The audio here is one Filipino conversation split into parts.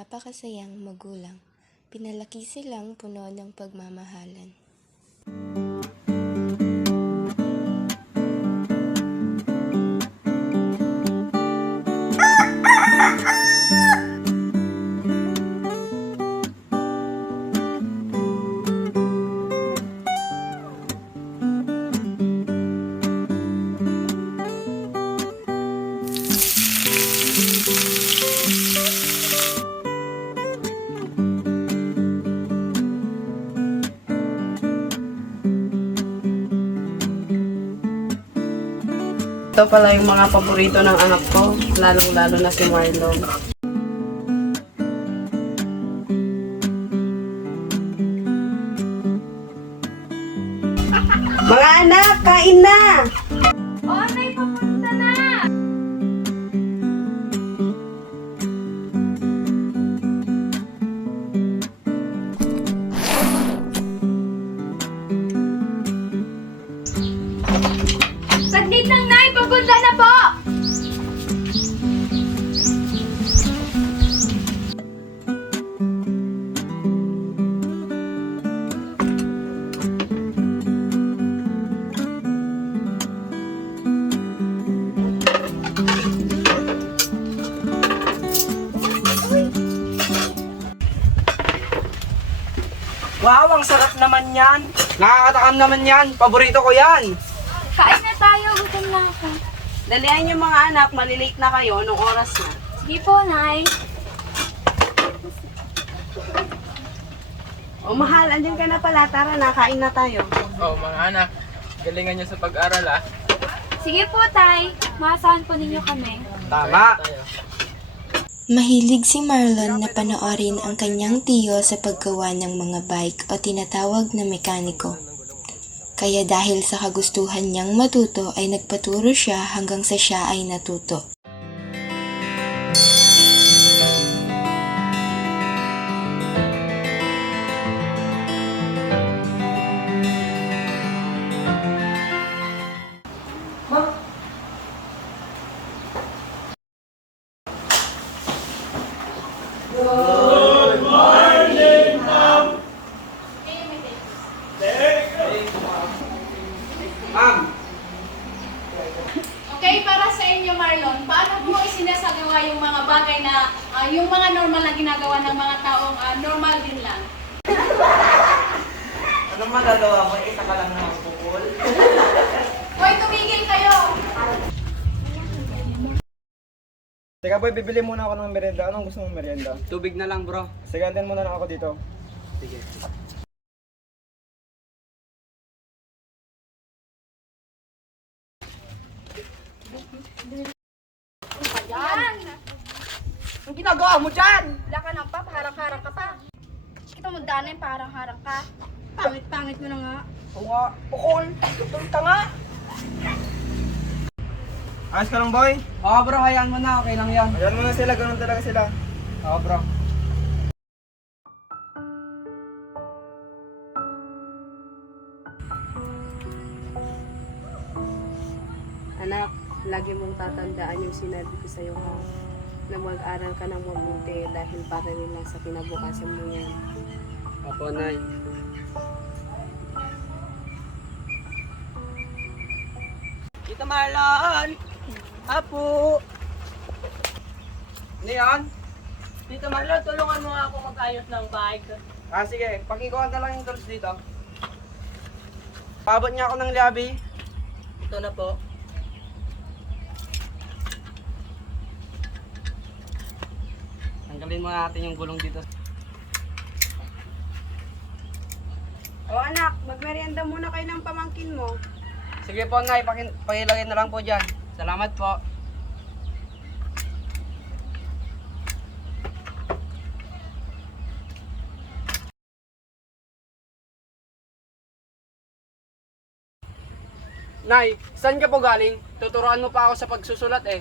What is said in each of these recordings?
napakasayang magulang. Pinalaki silang puno ng pagmamahalan. Ito pala yung mga paborito ng anak ko, lalong-lalo na si Marlon. Mga anak, kain na! Oo, Nay, papunta na! Saglit lang, Nay! Papunta na po! Wow, ang sarap naman yan. Nakakatakam naman yan. Paborito ko yan. Kain na tayo, gutom na ako. Dalihan niyo mga anak, malilate na kayo nung oras na. Sige po, Nay. O mahal, andyan ka na pala, tara na, kain na tayo. Oh, mga anak. Galingan nyo sa pag-aral, ah. Sige po, Tay. Maasahan po ninyo kami. Tama. Mahilig si Marlon na panoorin ang kanyang tiyo sa paggawa ng mga bike o tinatawag na mekaniko. Kaya dahil sa kagustuhan niyang matuto ay nagpaturo siya hanggang sa siya ay natuto. Ma'am, Okay, para sa inyo Marlon, paano mo isinasagawa yung mga bagay na yung mga normal na ginagawa ng mga taong normal din lang? anong magagawa mo? Isa ka lang naman bukol. Hoy, tumigil kayo! Teka boy, bibili muna ako ng merienda. Anong gusto mong merienda? Tubig na lang, bro. Sige, antin muna lang ako dito. Sige. Yan! Ang ginagawa mo dyan? Wala ka na pa, harang-harang ka pa. Kita mo danay, parang-harang ka. Pangit-pangit mo na nga. Oo nga. Bukol. Tulog ka nga. Ayos ka lang boy? Oo, bro. Hayaan mo na. Okay lang yan. Ayan mo na sila, ganun talaga sila. Oo, bro. Anak, lagi mong tatandaan yung sinabi ko sa'yo ha, na mag-aral ka ng mabuti dahil para rin lang sa kinabukasan mo yan. Opo, Nay. Tita Marlon! Apo! Ano yan? Tito Marlon, tulungan mo nga ako mag-ayos ng bike. Ah, sige. Pakikuhan na lang yung tools dito. Paabot niya ako ng labi. Ito na po. Tanggalin mo natin yung gulong dito. O anak, magmerienda muna kayo ng pamangkin mo. Sige po, Nay. Pakilagay na lang po dyan. Salamat po. Nay, saan ka po galing? Tuturuan mo pa ako sa pagsusulat eh.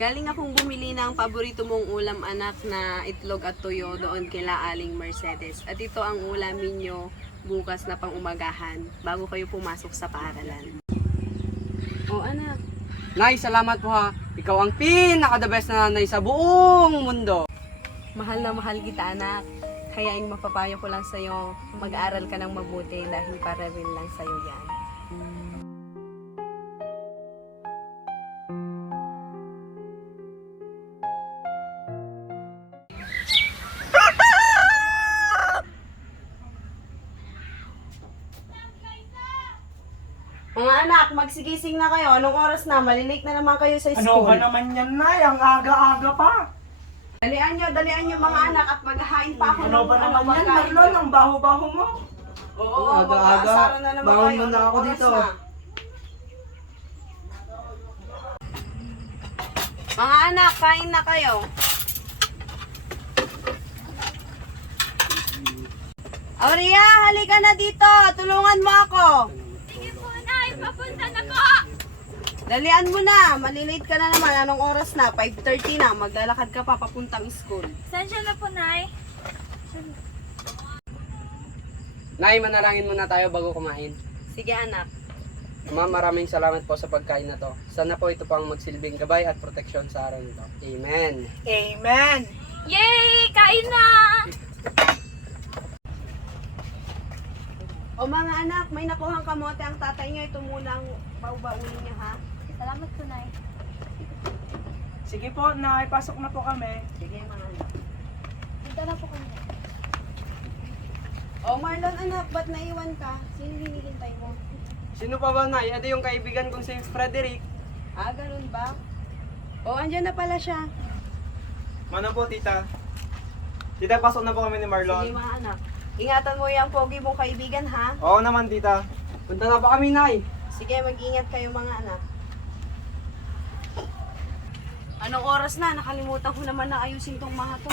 Galing akong bumili ng paborito mong ulam anak na itlog at tuyo doon kila Aling Mercedes. At ito ang ulamin nyo bukas na pang-umagahan bago kayo pumasok sa paaralan. O anak, Nay, salamat po ha. Ikaw ang pinaka-the best na nanay sa buong mundo. Mahal na mahal kita, anak. Kaya yung mapapayo ko lang sa'yo, mag-aaral ka ng mabuti dahil para rin lang sa'yo yan. Mga anak, magsigising na kayo. Anong oras na? Malilate na naman kayo sa school. naman yan, Nay? Ang aga-aga pa. Dalian nyo mga anak at maghahain pa ako ng pagkain. Ang baho-baho mo. Oo, Aga-aga. mag-aasara na naman Bangon kayo. muna Anong ako oras dito. na? Mga anak, kain na kayo. Aurea, halika na dito. Tulungan mo ako. Sige po, Nay. Papunta na po. Dalian mo na. Malilate ka na naman. Anong oras na? 5:30 na. Maglalakad ka pa papuntang school. Sensya na po, Nay. Nay, manalangin muna tayo bago kumain. Sige anak. Ama, maraming salamat po sa pagkain na to. Sana po ito pang magsilbing gabay at proteksyon sa araw nito. Amen. Amen! Yay! Kain na! O mga anak, may nakuhang kamote ang tatay niyo. Ito muna ang baubaunin niya ha. Salamat po, Nay. Sige po, Nay. Pasok na po kami. Sige mga anak. Dito na po kami. O Marlon anak, ba't naiwan ka? Sino hinihintay mo? Sino pa ba, Nay? Ito yung kaibigan kong si Frederick. Ah, ganun ba? O, andyan na pala siya. Mano po, tita? Tita, pasok na po kami ni Sige Marlon. mga anak. Ingatan mo yung pogi mong kaibigan ha. Oo naman, tita. Punta na pa kami, Nay. Sige, mag-ingat kayo mga anak. Anong oras na? Nakalimutan ko naman na ayusin tong mga to.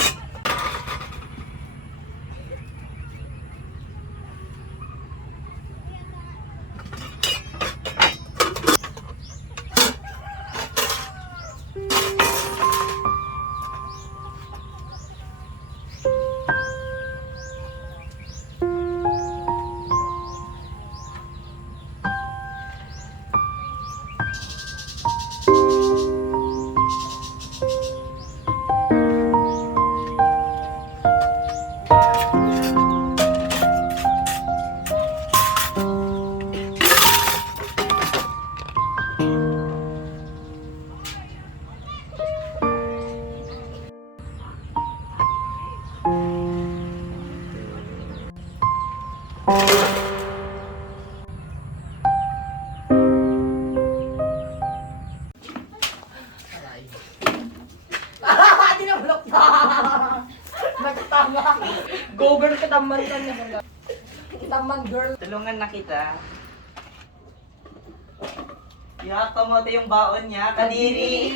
Go-girl ka naman ka na. Naman, girl. Tulungan na kita. Ya, kamote yung baon niya. Kadiri.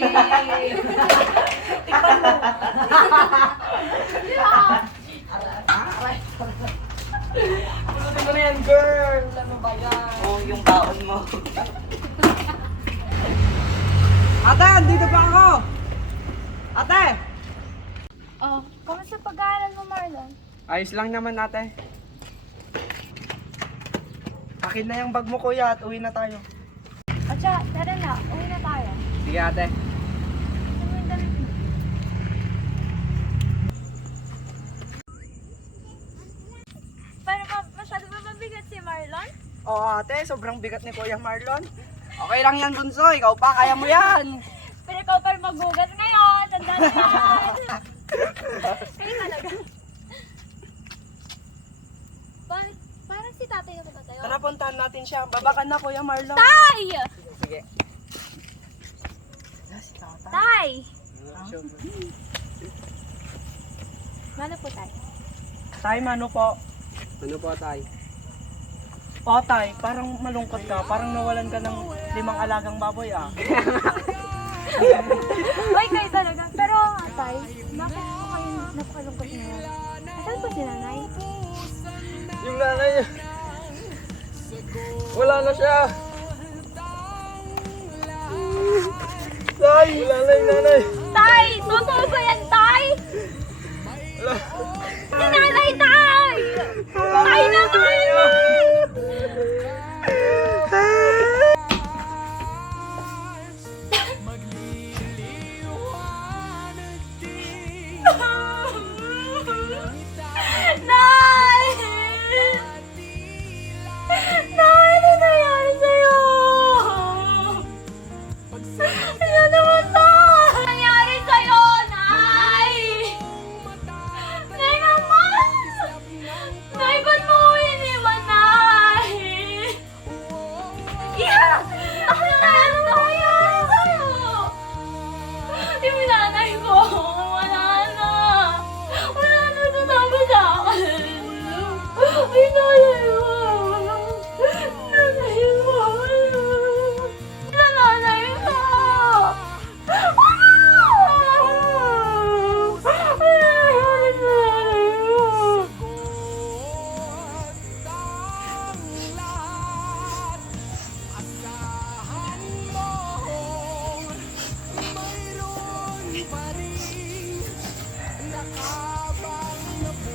Pulutin mo na yan, girl. Ano ba yan? Oo, yung baon mo. Ate, andito pa ako. Ate! Oh, kamusta pag-aaral mo, Marlon? Ayos lang naman, ate. Akin na yung bag mo, kuya, at uwi na tayo. Atya, tara na. Uwi na tayo. Sige, ate. Ano yung damit mo? Pero masyado ba mabigat si Marlon? Oo, ate, sobrang bigat ni Kuya Marlon. Okay lang yan, bunso. Ikaw pa, kaya mo yan. Pero ikaw pa rin magugat ngayon. Tanda na yan. Kayo talaga. Parang si tatay na tayo. Tara, puntahan natin siya. Babakan na, Kuya Marlon. Tay! Sige. Tay! Ano po, Tay? Tay, mano po? Ano po, Tay? O, Tay, parang malungkot ka. Parang nawalan ka ng 5 alagang baboy, ah. Uy, kayo talaga. Pero, Tay, bakit po kayo napakalungkot ngayon? Asan po si nanay? Yung nanay niya. Wala na siya. Tay, wala na yung nanay. Tay! Totoo ba yan, Tay? Si nanay, Tay! Tay naman!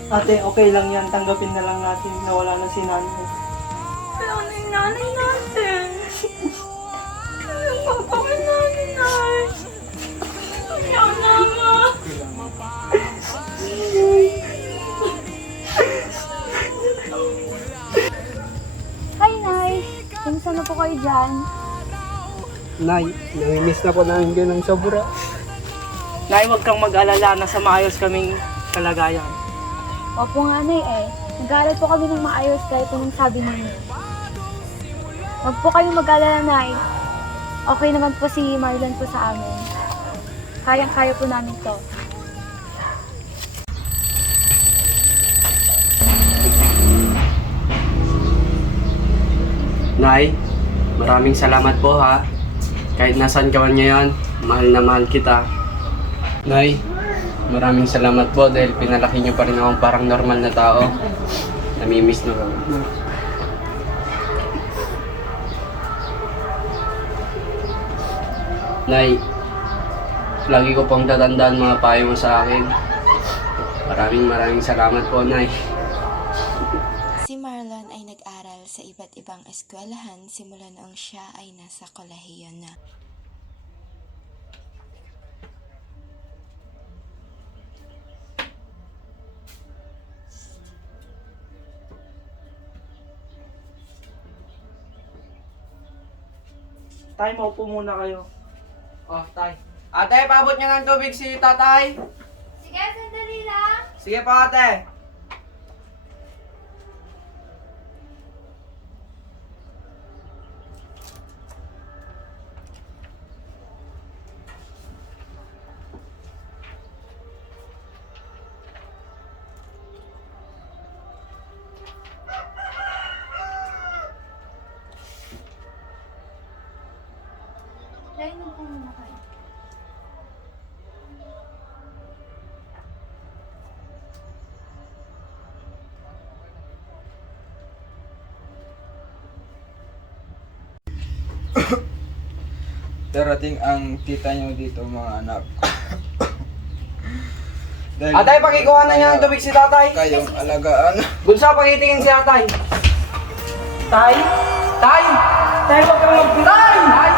Ate, okay lang yan. Tanggapin na lang natin na wala na si nanay. Pero ano yung nanay natin? Ano yung papakit natin, Nay? Ayaw naman. Hi, Nay. Kumusta na po kayo dyan? Nay, namimiss na po namin kayo ng sobra. Nay, huwag kang mag-alala. Nasa maayos kaming kalagayan. Opo nga, Nay eh. Nag-aaral po kami ng maayos kahit anong sabi ninyo. Huwag po kayong mag-alala, Nay. Okay naman po si Marlon po sa amin. Kayang-kaya po namin to. Nay, maraming salamat po ha. Kahit nasan ka man ngayon, mahal na mahal kita. Nay, maraming salamat po dahil pinalaki niyo pa rin akong parang normal na tao. Namimiss na kami. Nay, lagi ko pong tatandaan mga payo mo sa akin. Maraming salamat po, Nay. Si Marlon ay nag-aral sa iba't ibang eskwelahan simula noong siya ay nasa kolehiyo na. Tay, maupo muna kayo. Oh, tay. Ate, paabot niya ng tubig si tatay. Sige, sandali lang. Sige po, ate. Dahil nung po muna kayo. Darating ang tita nyo dito, mga anak. Dahil Atay, pakikuha na niya ng tubig si tatay. kayong alagaan. Bulsa, pakitingin si atay. Tay? Tay! Tay, huwag kang mag-tay! Tay!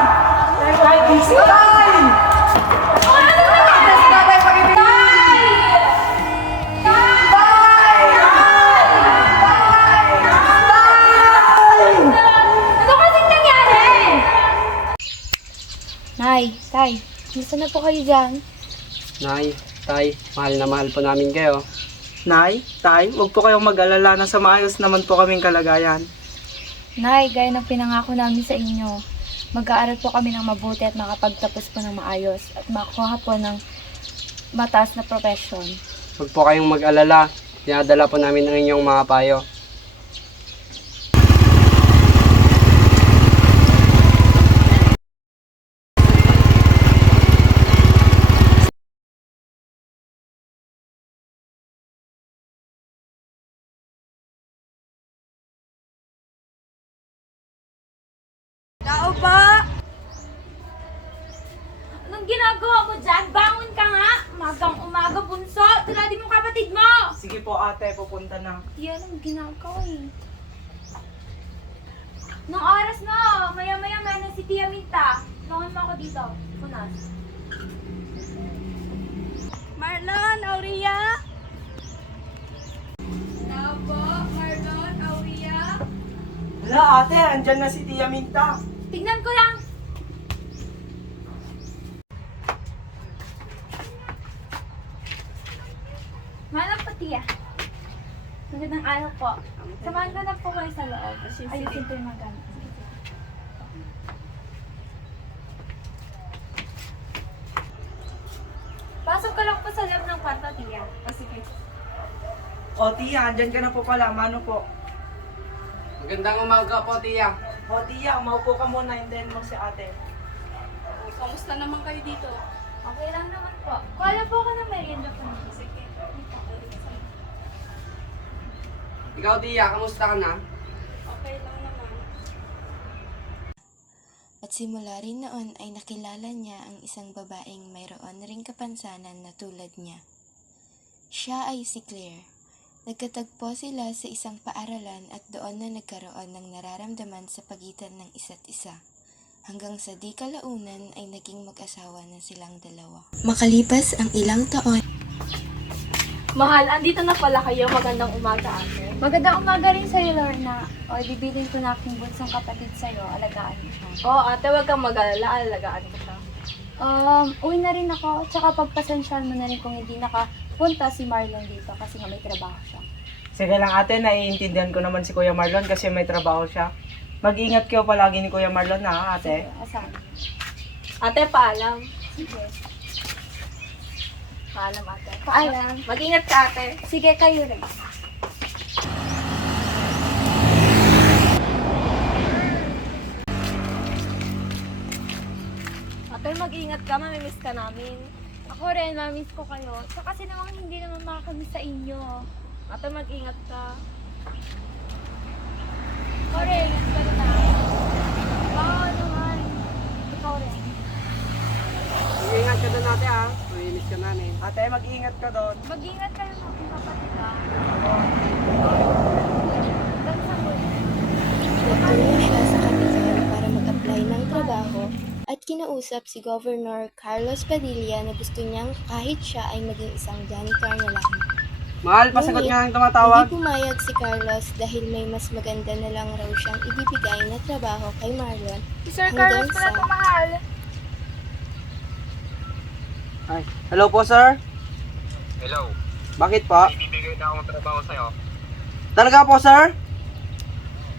Tay, busy ka! Tay! Si tatay, pakitingin! Ano kasing nangyari? Nay, Tay, kumusta na po kayo dyan? Nay, tay, mahal na mahal po namin kayo. Nay, tay, huwag po kayong mag-alala. Nasa maayos naman po kaming kalagayan. Nay, gaya ng pinangako namin sa inyo, mag-aaral po kami ng mabuti at makapagtapos po ng maayos at makuha po ng mataas na profession. Huwag po kayong mag-alala. Dinadala po namin ang inyong mga payo. Tao pa! Anong ginagawa mo dyan? Bangon ka nga! Umagang-umaga, bunso! Tulad mo kapatid mo! Sige po ate, pupunta na. Yan ang ginagawa eh. Nung oras na, maya-maya meron si Tia Minta. Bangon mo ako dito. Punas. Marlon, Aurea! Tao po, Marlon, Aurea. Hala ate, andyan na si Tia Minta. Tignan ko lang. Manang po, Tia. Magandang araw po. Samahan ko na po kayo sa loob. Ayusin po yung mga gamit. Pasok ka lang po sa loob ng kwarto, Tia. Sige. O Tia, andyan ka na po pala. Mano po? Magandang umaga po, tiya. O Tia, maupo ka muna. Hintayin mo si ate. Kamusta naman kayo dito? Okay lang naman po. Kuala po ako ng merienda po. Sige. Ikaw, tiya, kamusta ka na? Okay lang naman. At simula rin noon ay nakilala niya ang isang babaeng mayroon ring kapansanan na tulad niya. Siya ay si Claire, Nagkatagpo sila sa isang paaralan at doon na nagkaroon ng nararamdaman sa pagitan ng isa't isa. Hanggang sa di kalaunan ay naging mag-asawa na silang dalawa. Makalipas ang ilang taon, Mahal, andito na pala kayo. Magandang umaga, ate. Magandang umaga rin sa'yo, Lorna. O, bibilin ko na aking bunsong kapatid sa'yo. Alagaan mo siya. Oo, ate, huwag kang mag-alala. Alagaan ko siya. Uwi na rin ako. Tsaka pagpasensyahan mo na rin kung hindi nakapunta si Marlon dito kasi nga may trabaho siya. Sige lang ate, naiintindihan ko naman si Kuya Marlon kasi may trabaho siya. Mag-ingat kayo palagi ni Kuya Marlon na ate. Asan? Ate, paalam. Sige. Paalam, ate. Paalam. Mag-ingat ka, ate. Sige, kayo rin. Ate, mag-ingat ka. Mamimiss ka namin. Ako rin, mamiss ko kayo. So, kasi naman hindi naman makakamiss sa inyo. Ate, mag-ingat ka. Ako rin, ingat ka na. Oo naman. Ikaw rin. Mag-ingat ka doon ate ha. Mamimiss ka namin. Ate, mag-ingat ka doon. Mag-ingat kayo ng aking kapatid, ha? Hanggang sa muli. nagtungo siya sa kapital para mag-apply ng trabaho at kinausap si Governor Carlos Padilla na gusto niyang kahit siya ay maging isang janitor na lang. Mahal, pasagot Ngunit, nga ng tumatawag. Hindi pumayag si Carlos dahil may mas maganda na lang raw siyang ibibigay na trabaho kay Marlon. Si Sir Hanggang Carlos pala sa- ito, mahal. Ay, hello po sir. Hello. Bakit po? Ibibigay na akong trabaho sa'yo. Talaga po sir?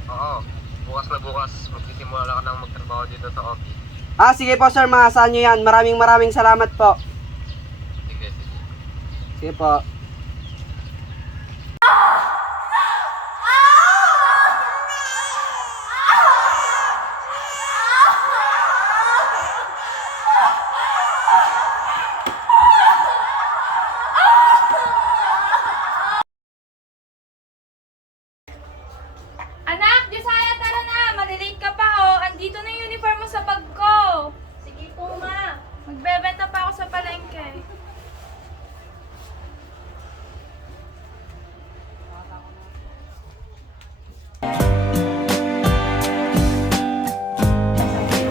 Oo. Bukas na bukas, magsisimula ka nang magtrabaho dito sa office. Ah, sige po sir, maasahan nyo yan. Maraming salamat po. Sige, sige. Sige po. Anak, Josiah, tara na. Malilate ka pa, oh. Andito na yung uniform mo sa bag ko. Sige po, ma. Magbebenta pa ako sa palengke.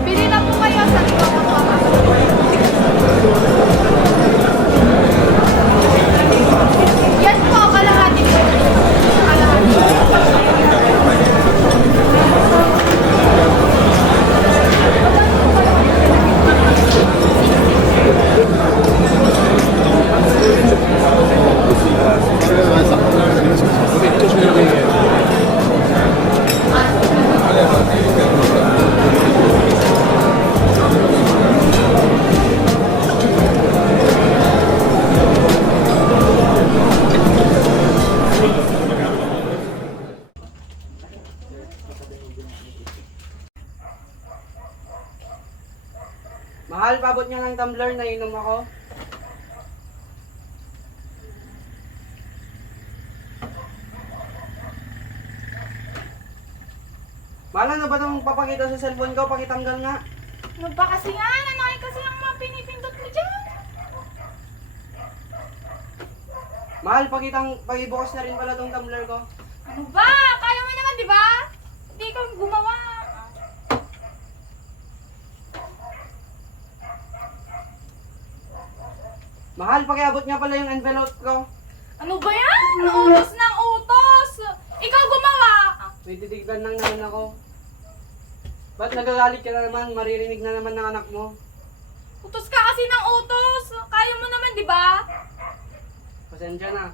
Bili na po kayo sa likod ng mga. Yan po, kalahati ko. Kalahati. Mahal, pabot niya ng tumbler na inom ako. Mahal, ano ba itong papakita sa cellphone ko? Pakitanggal nga. Ano ba kasi nga? Nanay kasi ang mga pinipindot mo dyan. Mahal, pakibukas na rin pala itong tumbler ko. Ano ba? Kaya mo naman, di ba? Hindi ikaw gumawa. Mahal, pakiabot nga pala yung envelope ko. Ano ba yan? Utos ng utos. Ikaw gumawa. May titignan lang naman ako. Ba't nagagalit ka na naman? Maririnig na naman ng anak mo. Utos ka kasi ng utos. Kaya mo naman, di ba? Pasensya na.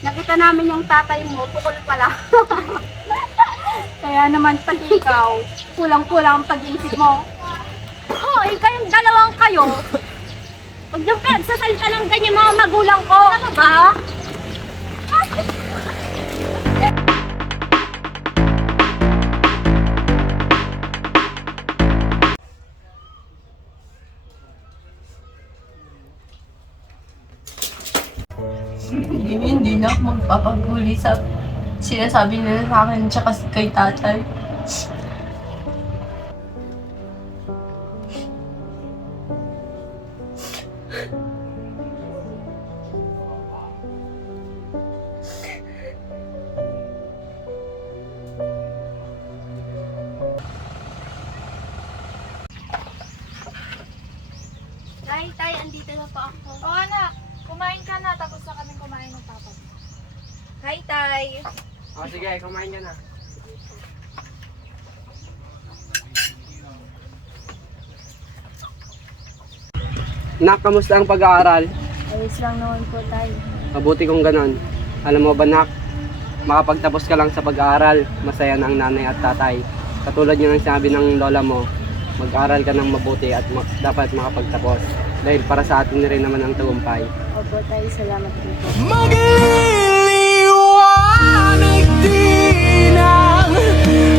Nakita namin yung tatay mo, tukol pala. Kaya naman pati ikaw, kulang-kulang ang pag-iisip mo. Hoy, kayong dalawang kayo. Huwag niyo sasalita ng ganyan mga magulang ko. Ano ba? Hindi na ako magpapaguli sa sinasabi nila sa akin tsaka kay tatay. O anak, kumain ka na tapos na kami kumain ng papa. Hi, Tay. O sige, kumain ka na. Nak, kamusta ang pag-aaral? Ayos lang naman po, Tay. Mabuti kung ganon. Alam mo ba, Nak, makapagtapos ka lang sa pag-aaral, masaya na ang nanay at tatay. Katulad yun ang sinabi ng lola mo, mag-aral ka ng mabuti at dapat makapagtapos. Dahil para sa atin rin naman ang tagumpay. Opo, Tay. Salamat po. Magliliwanag din ang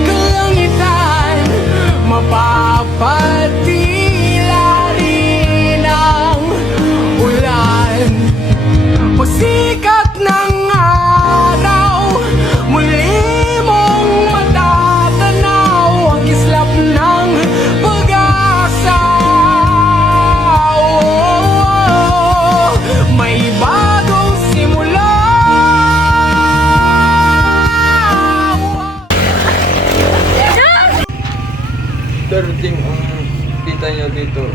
kalangitan, mapapatila rin ang ulan. Pasikat ng araw, muli mong matatanaw ang kislap ng pag-asa. May bagong simula. Darating ang tita niyo dito